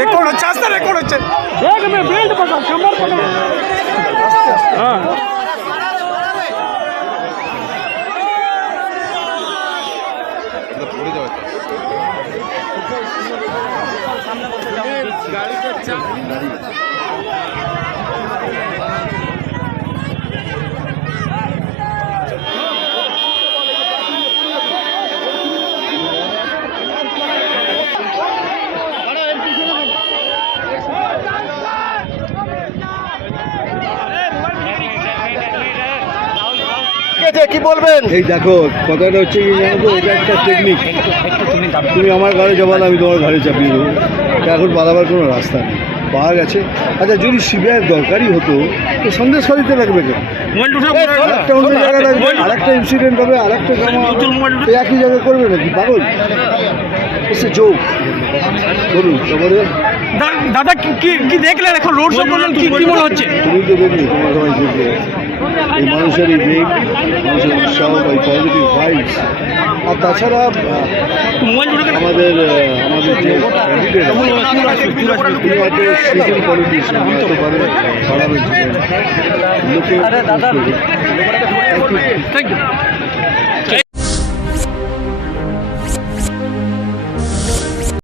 Record হচ্ছে, আস্তে record হচ্ছে। দেখ মে বেল্ট পকড়, কমর পকড়। হ্যাঁ পড়ে যাওয়া গাড়িটা চাপ কি বলবেন? এই দেখো কথাটা হচ্ছে কি জানো তো, এটা একটা টেকনিক। তুমি আমার ঘরে জমালে আমি তোমার ঘরে চাপিয়ে দেবো, এখন পালাবার কোনো রাস্তা নেই, পাওয়া গেছে। আচ্ছা যদি সিবিআই দরকারই হতো তো সন্দেশখালিতে লাগবে কেন? আরেকটা অন্য জায়গায় লাগবে, আরেকটা ইনসিডেন্ট হবে, আরেকটা একই জায়গায় করবে নাকি? পাগল এসে যোগ বলুন। তারপরে দাদা কি দেখলেন এখন রোড শো করলেন, কি মনে হচ্ছে? তুমি তো দেখলে, তোমার সবাই দেখলে এই মানুষের এই বেগ, মানুষের উৎসাহ, এই পজিটিভ ভাইবস। আর তাছাড়া আমাদের যে সিজন পলিটিশিয়ান হতে পারে পার্লামেন্ট লোকে। Thank you.